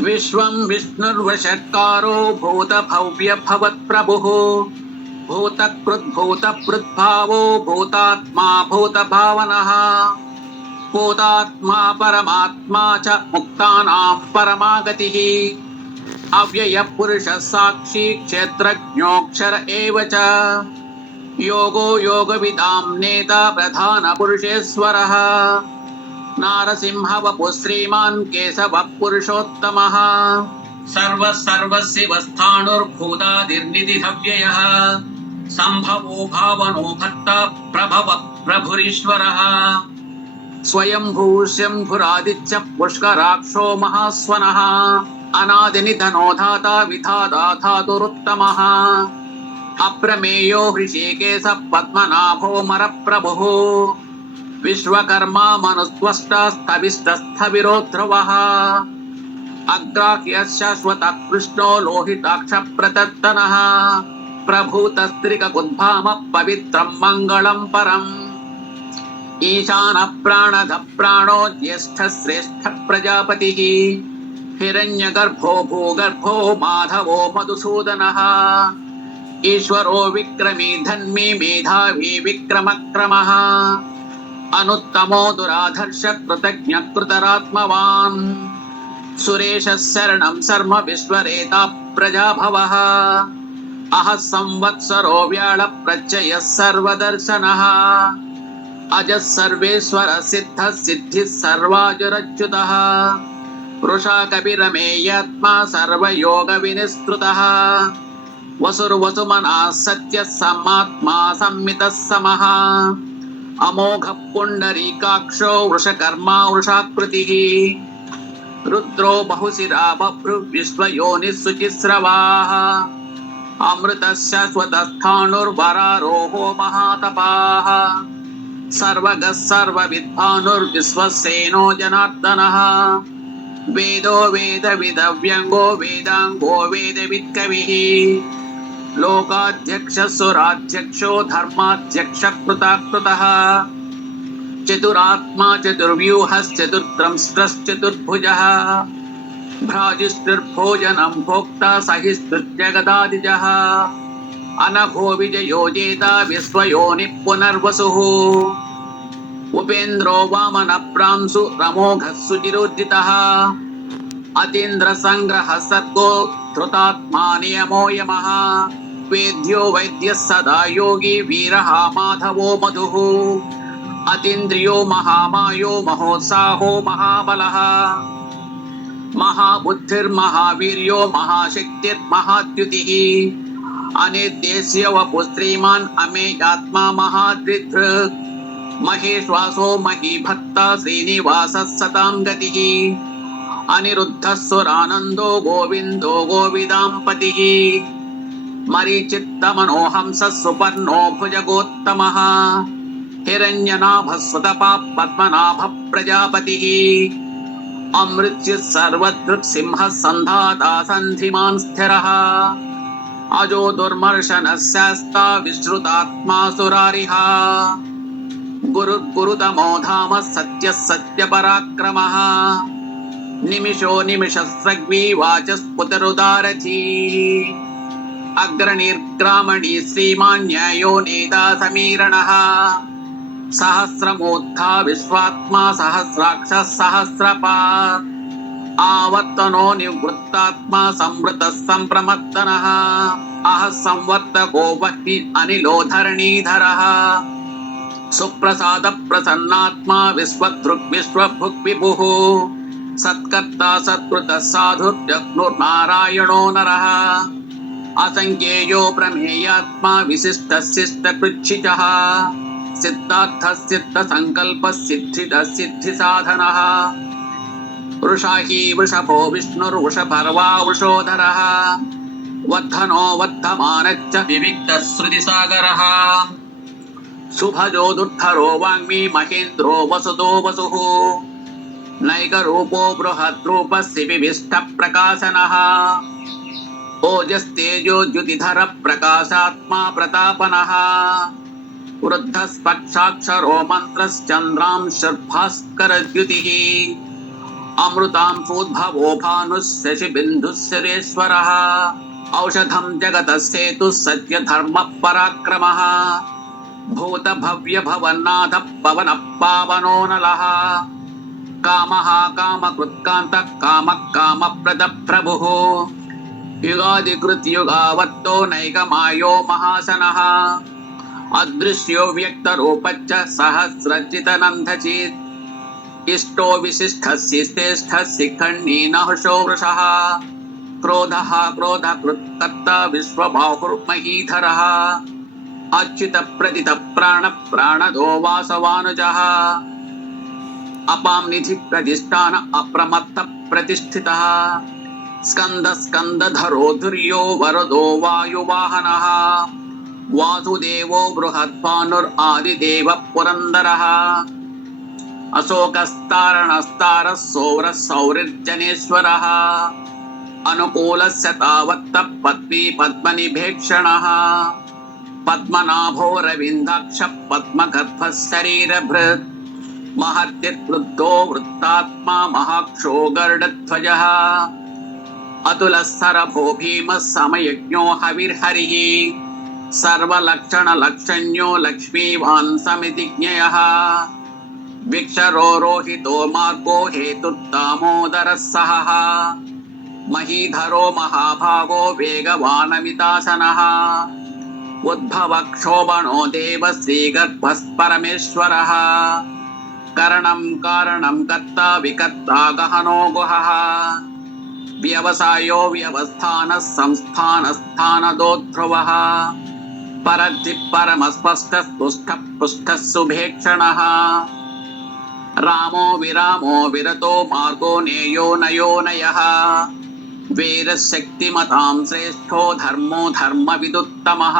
विश्वं विष्णुर्वषट्कारो भूतभव्यभवत्प्रभुः भूतकृद्भूतपृद्भावो भूतात्मा भूतभावनः भूतात्मा परमात्मा च मुक्तानां परमागतिः अव्ययपुरुषः साक्षी क्षेत्रज्ञोऽक्षर एव च योगो योगविदां नेता प्रधानपुरुषेश्वरः नारसिंहवपुः श्रीमान् केशवः पुरुषोत्तमः सर्वस्यवस्थाणुर्भूतादिर्निधिरव्ययः सम्भवो भावनो भर्ता प्रभवः प्रभुरीश्वरः स्वयंभू शम्भुरादित्यः पुष्कराक्षो महास्वनः अनादिनिधनो धाता विधाता धातुरुत्तमः अप्रमेयो हृषीकेशः पद्मनाभो मरप्रभुः विश्वकर्मा मनुस्त्वष्टस्तविष्टस्थविरो ध्रुवः अग्राह्यः शाश्वतः कृष्णो लोहिताक्षप्रतत्तनः प्रभूतस्त्रिककुद्भामः पवित्रं मङ्गलं परम् ईशानः प्राणदः प्राणो ज्येष्ठः श्रेष्ठः प्रजापतिः हिरण्यगर्भो भूगर्भो माधवो मधुसूदनः ईश्वरो विक्रमी धन्वी मेधावी विक्रमक्रमः अनुत्तमो दुराधर्ष कृतज्ञ कृतरात्मवान् सुरेशः शरणं शर्म विश्वरेता प्रजाभवः अहः संवत्सरो व्याळ प्रत्ययः सर्वदर्शनः अजः सर्वेश्वरः सिद्धः सिद्धिः सर्वाजुरच्युतः वृषा कपिरमेयात्मा सर्वयोगविनिस्तृतः वसुर्वसुमनः सत्यः समात्मा संमितः समः अमोघः पुण्डरीकाक्षो वृषकर्मा वृषाकृतिः रुद्रो बहुशिरा बभ्रुर्विश्वयोनिः शुचिस्रवाः अमृतः शाश्वतस्थाणुर्वरारोहो महातपाः सर्वगः सर्वविद्भानुर्विश्वसेनो जनार्दनः वेदो वेदविदव्यङ्गो वेदाङ्गो वेदवित्कविः लोकाध्यक्षः सुराध्यक्षो धर्माध्यक्षः कृताकृतः चतुरात्मा चतुर्व्यूहश्चतुर्द्रंष्ट्रश्चतुर्भुजः भ्राजिष्ठिर्भोजनं भोक्ता सहिष्णुर्जगदादिजः अनघो विजयो जेता विश्वयोनिः पुनर्वसुः उपेन्द्रो वामनप्रांशु रमोघः सुचिरोज्जितः अतीन्द्रसङ्ग्रहः सर्गो धृतात्मा नियमो यमः वेद्यो वैद्यः सदा योगी वीरः माधवो मधुः अतीन्द्रियो महामायो महोत्साहो महाबलः महाबुद्धिर्महावीर्यो महाशक्तिर्महाद्युतिः अनिर्देश्य वपुः श्रीमान् अमेयात्मा महादृक् महेश्वासो महीभक्ता श्रीनिवासः सतां गतिः अनिरुद्धः सुरानन्दो गोविन्दो गोविदाम्पतिः मरीचित्तमनोहंसः सुपर्णो भुजगोत्तमः हिरण्यनाभः सुतपः पद्मनाभः प्रजापतिः अमृत्युः सर्वदृक्सिंहः सन्धाता सन्धिमान् स्थिरः अजो दुर्मर्शनः शास्ता विश्रुतात्मा सुरारिः गुरुतमो धामः सत्यः सत्यपराक्रमः निमिषो निमिषस्रग्वी वाचस्फुटरुदारथी अग्रणीर्ग्रामणी श्रीमान् न्यायो नेता समीरणः सहस्रमोत्था विश्वात्मा सहस्राक्षः सहस्रपात् आवर्तनो निवृत्तात्मा संवृतः सम्प्रमत्तनः अहः संवर्तको वह्नि अनिलो धरणीधरः सुप्रसाद प्रसन्नात्मा विश्वदृक् विश्वभुक् विभुः सत्कर्ता सत्कृतः साधुर्जग्नुर्नारायणो नरः असंख्येयो प्रमेयात्मा विशिष्टः शिष्टकृच्छितः सिद्धार्थः सिद्धसङ्कल्पः सिद्धिदः सिद्धिसाधनः वृषा हि वृषभो विष्णुर्वृषपर्वा वृषोधरः वर्धनो वर्धमानश्च विविक्तः श्रुतिसागरः सुभजो दुर्धरो वाङ्मी महेन्द्रो वसुतो वसुः नैकरूपो बृहद्रूपः शिविविष्टः प्रकाशनः ओजस्तेजो द्युतिधरः प्रकाशात्मा प्रतापनः वृद्धस्पक्षाक्षरो मन्त्रश्चन्द्रांशुर्भास्करद्युतिः अमृतांशोद्भवो भानुः शशिबिन्दुः शिवेश्वरः औषधं जगतस्येतुः सत्यधर्मः पराक्रमः भूतभव्यभवन्नाथः पवनः पावनो नलः कामः कामकृत्कान्तः कामः कामप्रदः प्रभुः युगादिकृत्युगावत्तो नैकमायो महासनः अदृश्यो व्यक्तरूपच्च सहस्रजितनन्दचित् इष्टो विशिष्टस्येष्ठः शिखण्डीनहर्षो वृषः क्रोधः क्रोधकृत्कर्ता विश्वबाहुर्महीधरः अच्युतप्रदितप्राणप्राणदो वासवानुजः अपां निधिप्रतिष्ठान अप्रमत्तप्रतिष्ठितः स्कन्दधरो धुर्यो वरदो वायुवाहनः वासुदेवो बृहद्भानुरादिदेवः पुरन्दरः अशोकस्तारणस्तारः सौरः सौरिर्जनेश्वरः अनुकूलस्य तावत्तः पद्मी पद्मनिभेक्षणः पद्मनाभो रविन्दाक्षः पद्मगर्भः शरीरभृत् महत्यक्रुद्धो वृत्तात्मा महाक्षो गरुडध्वजः अतुलः सरभो भीमः समयज्ञो हविर्हरिः सर्वलक्षणलक्षण्यो लक्ष्मीवान् समितिज्ञयः विक्षरो रोहितो मार्गो हेतुर्दामोदरः सहः महीधरो महाभागो वेगवानमितासनः उद्भवक्षोभणो देवः श्रीगर्भः करणं कारणं कर्ता विकर्ता गहनो गुहः व्यवसायो व्यवस्थानः संस्थानस्थानदो ध्रुवः परद्धि परमस्पष्टः तुष्टः पुष्टः सुभेक्षणः रामो विरामो विरतो मार्गो नेयो नयो नयः वेदशक्तिमतां श्रेष्ठो धर्मो धर्मविदुत्तमः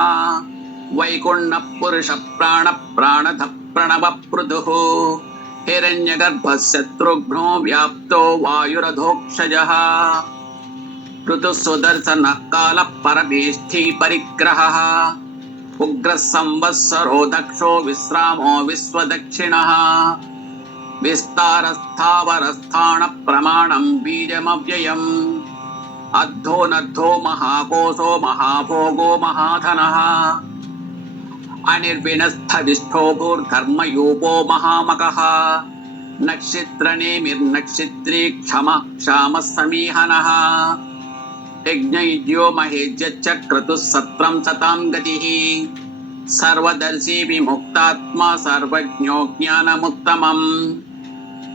वैकुण्ठः पुरुषः प्राणः प्राणधः प्रणवपृथुः हिरण्यगर्भः शत्रुघ्नो व्याप्तो वायुरधोक्षजः ऋतुः सुदर्शनः कालः परमेष्ठी परिग्रहः उग्रः संवत्सरो दक्षो विश्रामो विश्वदक्षिणः विस्तारस्थावरस्थानः प्रमाणं बीजमव्ययम् अद्धो नद्धो महाकोशो महाभोगो महाधनः अनिर्विनस्थविष्ठो भूर्धर्मयूपो महामकः नक्षत्रनेमिर्नक्षत्री क्षमः क्षामः समीहनः यज्ञैज्यो महेज्यश्च क्रतुः सत्रं सतां गतिः सर्वदर्शी विमुक्तात्मा सर्वज्ञो ज्ञानमुत्तमम्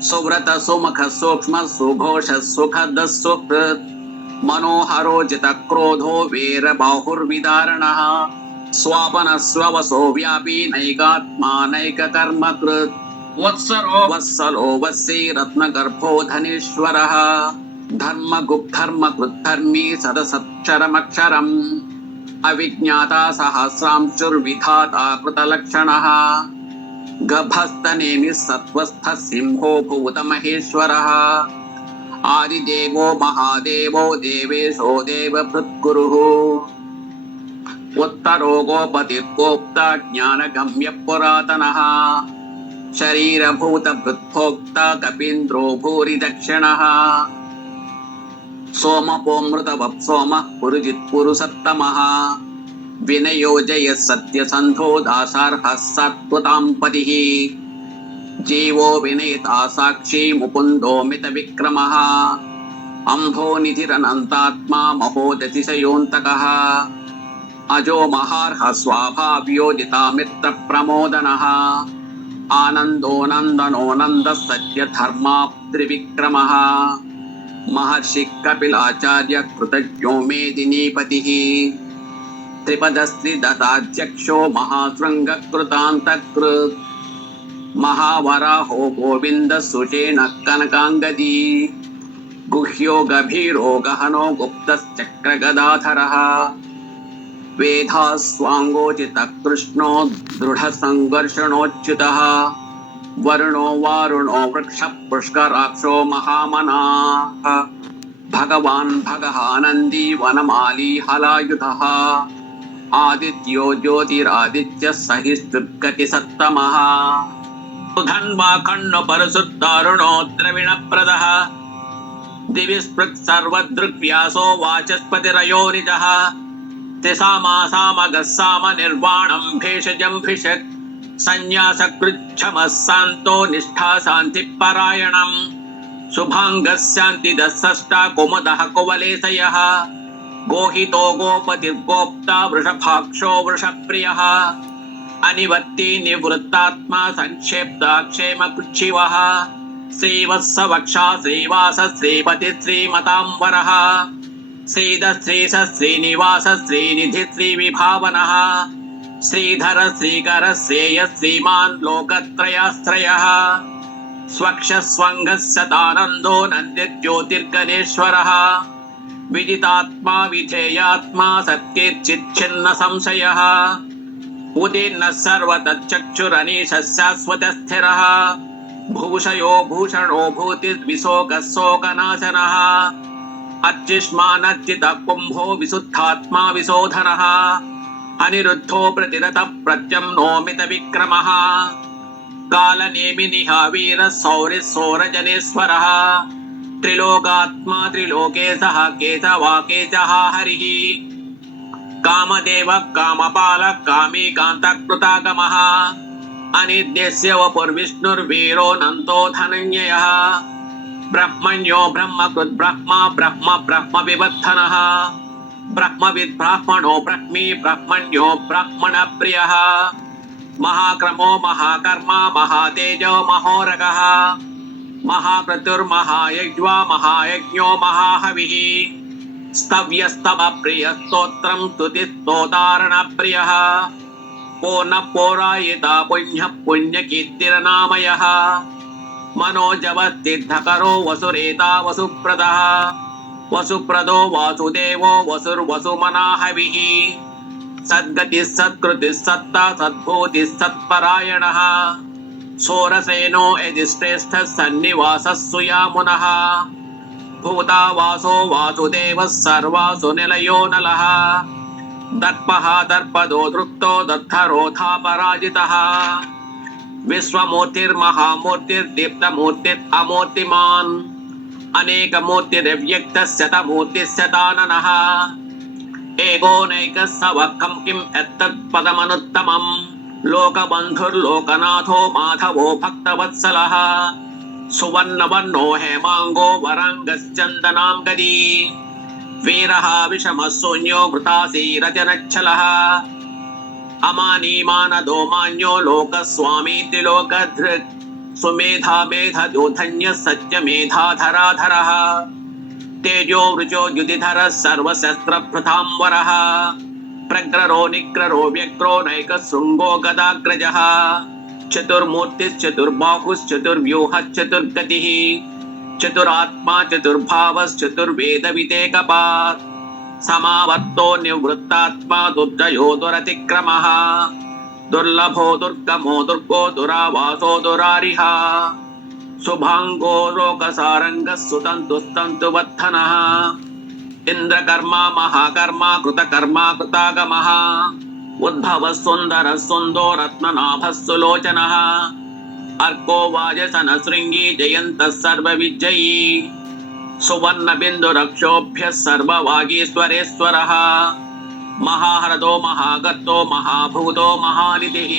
सुव्रत सुमुख सूक्ष्म सुघोष सुखद सुहृत् मनोहरो जितक्रोधो वीरबाहुर्विदारणः स्वापन स्ववसो व्यापी नैकात्मा नैककर्मकृत् वत्सलो वत्सी रत्नगर्भो धनेश्वरः धर्मकृद्धर्मी सदसक्षरमक्षरम् अविज्ञाता सहस्रांशुर्विधाता कृतलक्षणः गभस्तनेमिः सत्त्वस्थः सिंहो भूतमहेश्वरः आदिदेवो महादेवो देवेशो देवभृत्कुरुः उत्तरो गोपतिर्गोप्ता ज्ञानगम्यः पुरातनः शरीरभूतभृत्भोक्ता कपीन्द्रो भूरिदक्षिणः सोमपोमृतवः सोमः पुरुजित्पुरुषत्तमः विनयो जयः सत्यसन्धो दासार्हः सत्त्वतां पतिः जीवो विनेता साक्षी मुकुन्दो मितविक्रमः अम्भो निधिरनन्तात्मा महोदतिशयोऽन्तकः अजो महार्हः स्वाभाव्योदिता मित्रप्रमोदनः आनन्दो नन्दनो नन्दः सत्यधर्मा त्रिविक्रमः महर्षिः कपिलाचार्य कृतज्ञो मेदिनीपतिः त्रिपदस्त्रिदशाध्यक्षो महाशृङ्गकृतान्तकृत् महावराहो गोविन्दः सुषेणः कनकाङ्गदी गुह्यो गभीरो गहनो गुप्तश्चक्रगदाधरः वेधास्वाङ्गोचितः कृष्णो दृढसङ्घर्षणोच्युतः वरुणो वारुणो वृक्षः पुष्कराक्षो महामनाः भगवान् भगः नन्दी वनमाली हलायुधः आदित्यो ज्योतिरादित्यः सहिष्णुर्गतिसत्तमः धन्वा खण्डो परशुद्धारुणो द्रविणप्रदः दिवि स्पृक् सर्वदृग्व्यासो वाचस्पतिरयोनिजः त्रिसामासामगः साम निर्वाणं भेषजं भिषक् संन्यासकृच्छमः शान्तो निष्ठा शान्तिपरायणम् शुभाङ्गः शान्तिदः षष्ठा कुमुदः कुवलेशयः गोहितो गोपतिर्गोप्ता वृषभाक्षो वृषप्रियः अनिवर्ती निवृत्तात्मा संक्षेप्ता क्षेमकृच्छिवः श्रीवत्सवक्षा श्रीवास श्रीपति श्रीमताम्बरः श्रीध श्रीश श्रीनिवास श्रीनिधि श्रीविभावनः श्रीधर श्रीकर श्रेय श्रीमान् लोकत्रयाश्रयः स्वक्ष स्वङ्गः शतानन्दो नन्दिज्योतिर्गणेश्वरः विदितात्मा विधेयात्मा सत्यचिच्छिन्न संशयः उदीर्णः सर्वतच्चक्षुरनीशः शाश्वतस्थिरः भूषयो भूषणो भूतिर्विशोकः शोकनाशनः अर्चिष्मानर्चितः कुम्भो विशुद्धात्मा विशोधनः अनिरुद्धो प्रतिरतः प्रत्यम्नोमितविक्रमः कालनेमिनिः वीरः सौरिः सौरजनेश्वरः त्रिलोकात्मा त्रिलोकेशः केशवाकेशः हरिः कामदेवः कामपालः कामीकान्तकृतागमः अनिद्यस्य वपुर्विष्णुर्वीरो नन्तो धनञ्जयः ब्रह्मण्यो ब्रह्मकृद्ब्रह्मा ब्रह्म ब्रह्मविवर्धनः ब्रह्मविद् ब्राह्मणो ब्रह्मी ब्रह्मण्यो ब्राह्मणप्रियः महाक्रमो महाकर्मा महातेजो महोरगः महाक्रतुर्महायज्वा महायज्ञो महाहविः स्तव्यस्तवप्रियस्तोत्रं स्तुतिस्तोतारणप्रियः पूर्णपौरायिता पुण्यः पुण्यकीर्तिरनामयः मनोजवस्तिद्धकरो वसुरेता वसुप्रदः वसुप्रदो वासुदेवो वसुर्वसुमनाहविः सद्गतिः सत्कृतिः सत्ता सद्भूतिः सत्परायणः सोरसेनो यदि श्रेष्ठः सन्निवासः सुयामुनः भूतावासो वासुदेवः सर्वासु निलयो नलः दर्पः दर्पदो दृक्तो दद्धरोधापराजितः विश्वमूर्तिर्महामूर्तिर्दीप्तमूर्तिर् अमूर्तिमान् अनेकमूर्तिरव्यक्तः शतमूर्तिः एकोनैकः सवक्खं किम् एतत्पदमनुत्तमम् लोकबन्धुर्लोकनाथो माधवो भक्तवत्सलः सुवर्णवर्णो हेमाङ्गो वराङ्गश्चन्दनाङ्गदी वीरः विषमः शून्यो घृतासीरजनच्छलः अमानीमानदो मान्यो लोकस्वामी त्रिलोकधृक् सुमेधा मेधयोधन्यः सत्यमेधाधराधरः तेजो वृजो युधिधरः सर्वशस्त्रप्रथाम्बरः प्रग्ररो निग्ररो व्यग्रो नैकशृङ्गो गदाग्रजः चतुर्मूर्तिश्चतुर्बाहुश्चतुर्व्यूहश्चतुर्गतिः चतुरात्मा चतुर्भावश्चतुर्वेदविदेकपात् समावर्तो निवृत्तात्मा दुर्जयो दुरतिक्रमः दुर्लभो दुर्गमो दुर्गो दुरावासो दुरारिः शुभाङ्गो लोकसारङ्गः सुतन्तुस्तन्तुवर्धनः इन्द्रकर्मा महाकर्मा कृतकर्मा कृतागमः उद्भवः सुन्दरः सुन्दो रत्ननाभः सुलोचनः अर्को वाजसनः शृङ्गी जयन्तः सर्वविजयी सुवर्णबिन्दुरक्षोभ्यः सर्ववागीश्वरेश्वरः महाहृदो महागतो महाभूतो महानिधिः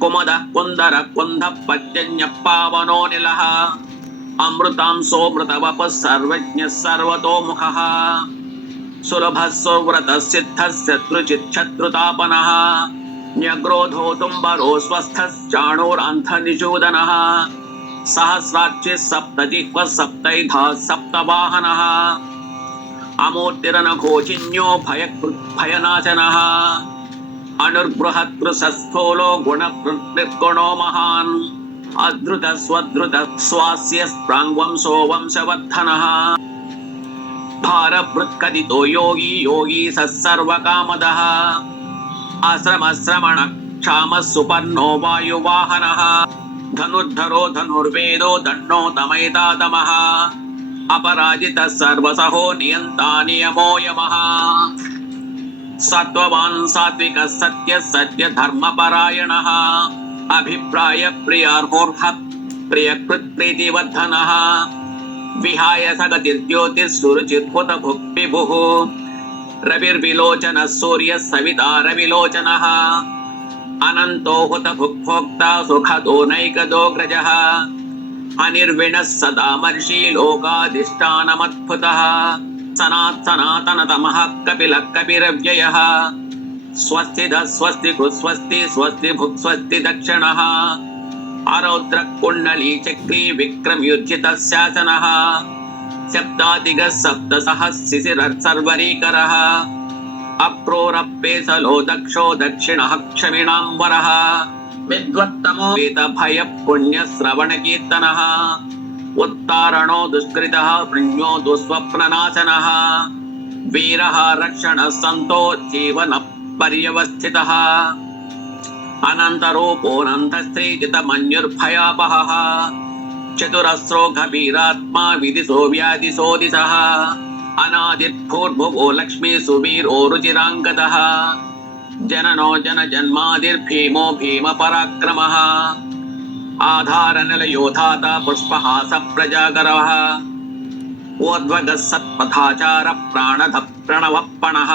कुमुदः कुन्दरः कुन्धः पद्यन्यः पावनो निलः अमृतांशोऽमृतवपः सर्वज्ञः सर्वतोमुखः सुलभः सुव्रतः सिद्धः शत्रुचिच्छत्रुतापनः न्यग्रोधो तुम्बरो स्वस्थः चाणोरान्धनिषूदनः सहस्राक्षिः सप्तजिह्वः सप्तैधा सप्तवाहनः अमूर्तिरनघोचिन्यो भयनाशनः अनुर्बृहत्कृशस्थूलो गुणनिर्गुणो महान् अधृतः स्वधृतः स्वास्य प्राङ्वंशो वंशवर्धनः भारभृत्कथितो योगी योगी सर्वकामदः आश्रमश्रमणः क्षामः सुपर्णो वायुवाहनः धनुर्धरो धनुर्वेदो दण्डो दमयितादमः अपराजितः सर्वसहो नियन्ता नियमो यमः सत्त्ववान् सात्विकः सत्यः सत्यधर्मपरायणः अभिप्राय प्रियार्होर्हत् प्रियकृत्प्रीतिवर्धनः विहाय सगतिर्ज्योतिःसुरुचिर्भुतभुक्विभुः रविर्विलोचनः सूर्यः सविता रविलोचनः अनन्तो हुतभुक्भोक्ता सुखदो नैकदोऽग्रजः अनिर्विणः सदा मर्षि लोकाधिष्ठानमद्भुतः सनातनतमः कपिलः कपिरव्ययः स्वस्तिदः स्वस्ति कृस्वस्ति स्वस्ति भुक् स्वस्ति दक्षिणः आरौद्रः कुण्डली चक्री विक्रमयुज्जितः शासनः सप्ताधिकः सप्तसहस्रशिशिरः सर्वरीकरः अप्रोरप्येसलो दक्षो दक्षिणः क्षमिणाम्बरः विद्वत्तमो वेदभयः पुण्यश्रवणकीर्तनः उत्तारणो दुष्कृतः पुण्यो दुःस्वप्ननाशनः वीरः रक्षणः सन्तो जीवनः पर्यवस्थितः अनन्तरूपोऽनन्तस्त्रीजितमन्युर्भयापहः चतुरस्रो गभीरात्मा विदिशो व्यादिशो दिशः अनादिर्भूर्भुवो लक्ष्मी सुवीरो रुचिराङ्गदः जननो जनजन्मादिर्भीमो भीमपराक्रमः आधारनिलयो धाता पुष्पहासः प्रजागरः ऊर्ध्वगः सत्पथाचारः प्राणधः प्रणवः पणः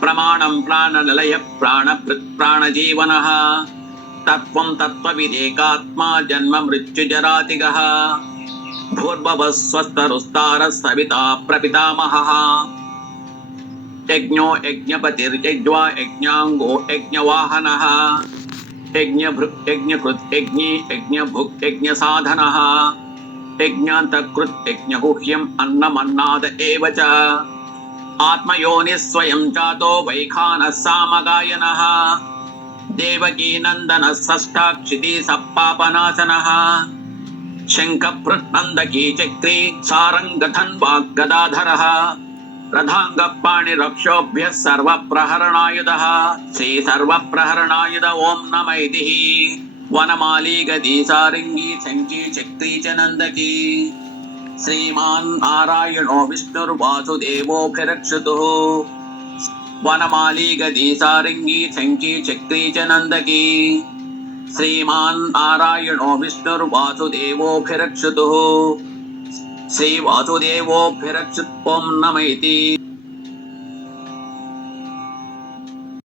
प्रमाणं प्राणनिलयः प्राणभृत् प्राणजीवनः तत्त्वं तत्त्वविदेकात्मा जन्म मृत्युजरातिगः भूर्भुवः स्वस्तरुस्तारः सविता प्रपितामहः यज्ञो यज्ञपतिर्यज्वा यज्ञाङ्गो यज्ञवाहनः यज्ञभृक् यज्ञकृत् यज्ञी यज्ञभुक् यज्ञसाधनः यज्ञान्तकृत् यज्ञगुह्यम् अन्नमन्नाद एव च आत्मयोनिः स्वयं जातो वैखानः सामगायनः देवकीनन्दनः षष्ठाक्षितिः सप्पापनाशनः शङ्खभृत्नन्दकी चक्री सारङ्गधन्वाग्गदाधरः रथाङ्गपाणिरक्षोभ्यः सर्वप्रहरणायुधः श्रीसर्वप्रहरणायुध ॐ नम इति वनमाली गदी सारङ्गी शङ्की चक्री च नन्दकी श्रीमान् नारायणो विष्णुर्वासुदेवोऽभिरक्षतुः वनमाली गदी सारङ्गी शङ्की चक्री च नन्दकी श्रीमान् नारायणो विष्णुर्वासुदेवोऽभिरक्षतुः श्रीवासुदेवोऽभिरक्षत् ॐ नम इति।